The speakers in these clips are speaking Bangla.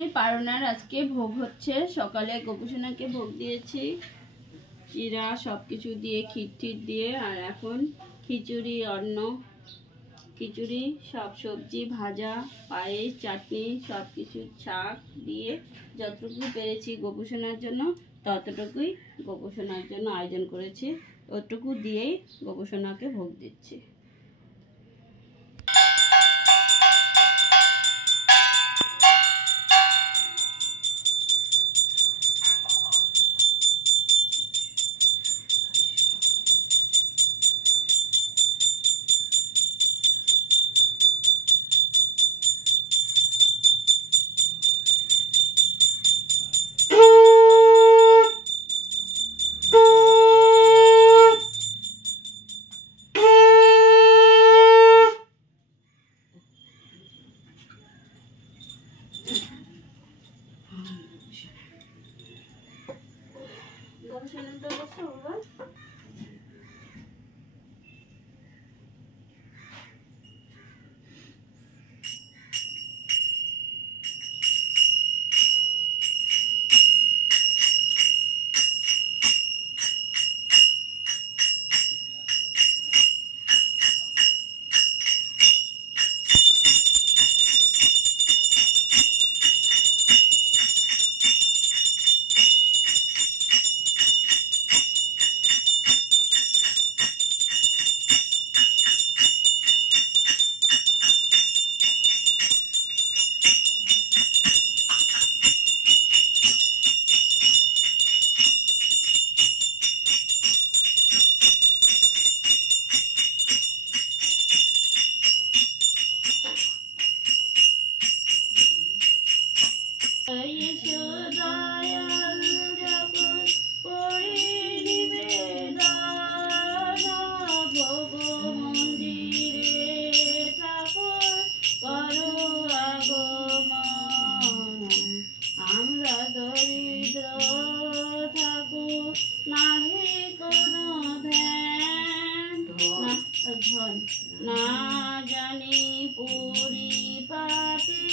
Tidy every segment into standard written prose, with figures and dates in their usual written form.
পারনার আজকে ভোগ হচ্ছে। সকালে গোপুসোনাকে ভোগ দিয়েছি চিরা সবকিছু দিয়ে, ক্ষীর দিয়ে। আর এখন খিচুড়ি, অন্ন, খিচুড়ি, সব সবজি ভাজা, পায়েস, চাটনি, সব কিছু শাক দিয়ে যতটুকু পেরেছি গোপুসোনার জন্য ততটুকুই গোপুসোনার জন্য আয়োজন করেছি। ওটুকু দিয়েই গোপুসোনাকে ভোগ দিচ্ছি। না জানি পরিপাটি,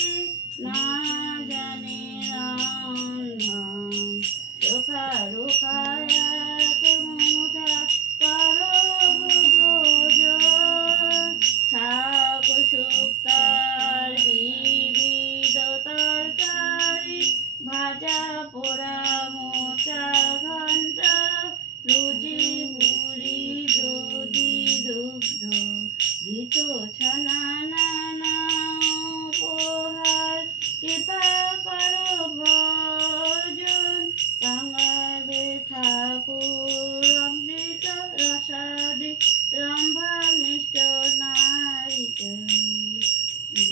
না জানি রন্ধন, রোখা রোখা এক মুঠা করো ভোজন, শাক শুক্তার বিবিধ তরকারি, ভাজা পোড়া মোচা ঘন্টা, লুচি পুরি দধি দুগ্ধ ঘিত ছানা নানা উপহার, কৃপা করো ভজন বাঙালি ঠাকুর, অমৃত রসাদি রম্ভা মিষ্ট নারিকেল,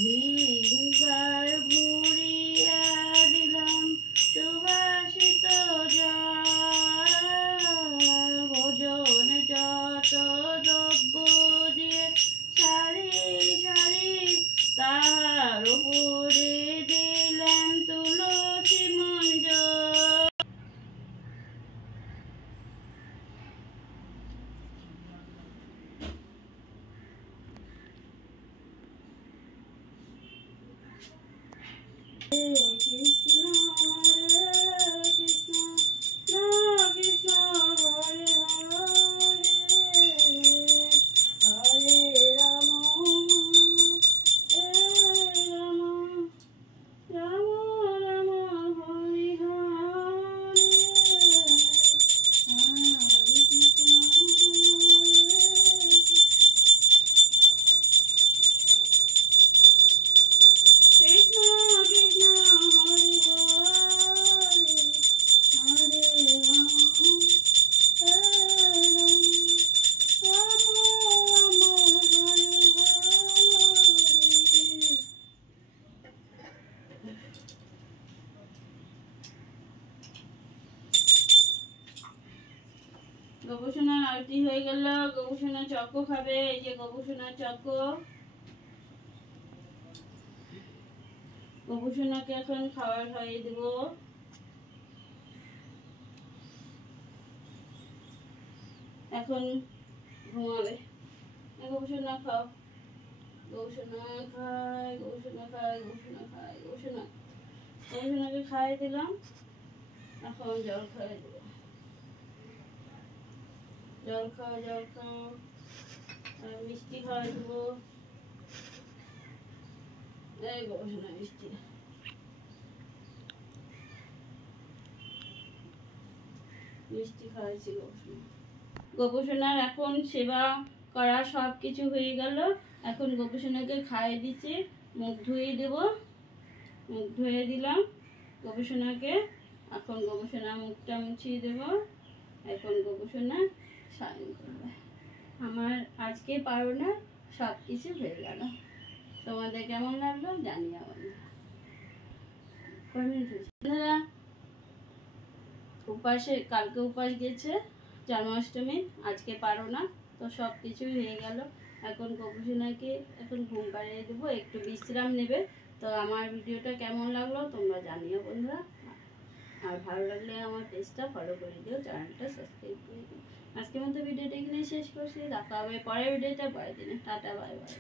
ভিঙ্গার ভুরিয়া দিলাম সুবাসিত জল, ভোজন যত দ্রব্য দিয়ে সারি সারি তাহার উপরে দিলাম তুলসী মঞ্জল। কৃষ্ণ হরে কৃষ্ণ, কৃষ্ণ হরে হরে, হরে রাম, রাম রাম রাম, হরে হরে, হরে কৃষ্ণ কৃষ্ণ কৃষ্ণ হরে হরে, হরে রাম, রাম রাম, হরে হরে। গোপুসোনার আরতি হয়ে গেল। গোপুসোনা চক্কো খাবে। এই যে গোপুসোনার চক্কো। গোপুসোনাকে এখন খাবার খাইয়ে দেব। এখন ঘুমাবে। গোপুসোনা খাও, গোপুসোনা খায়, গোপুসোনা খায়, গোপুসোনা খায়, গোপুসোনা। এই খাইয়ে দিলাম, এখন জল খাইয়ে দেবো। জল খাও, জল খাও, আর মিষ্টি খাওয়াই দেবো। এই গবেষণা মিষ্টি, মিষ্টি খাওয়াইছি গবেষণা। গবেষণার এখন সেবা করা সব কিছু হয়ে গেল। এখন গবেষণাকে খাইয়ে দিচ্ছি, মুখ ধুয়ে দেব। মুখ ধুয়ে দিলাম গবেষণাকে। এখন গবেষণা মুখটা মুছিয়ে দেব। এখন গবেষণা সাইন করবে। আমার আজকে পারোনা সব কিছু হয়ে গেল। তোমাদের কেমন লাগলো জানিও বন্ধুরা। উপাসে কালকে উপাস গেছে জন্মাষ্টমী, আজকে পারোনা, তো সব কিছুই হয়ে গেল। এখন গবেষণাকে এখন ঘুম পাড়িয়ে দেবো, একটু বিশ্রাম নেবে। তো আমার ভিডিওটা কেমন লাগলো তোমরা জানিও বন্ধুরা। আর ভালো লাগলে আমার পেজটা ফলো করে দিও, চ্যানেলটা সাবস্ক্রাইব করে দিও। আজকের মতো ভিডিওটা এখানে শেষ করছি। দেখা হবে পরের ভিডিওতে, পরের দিনে। Tata, bye bye.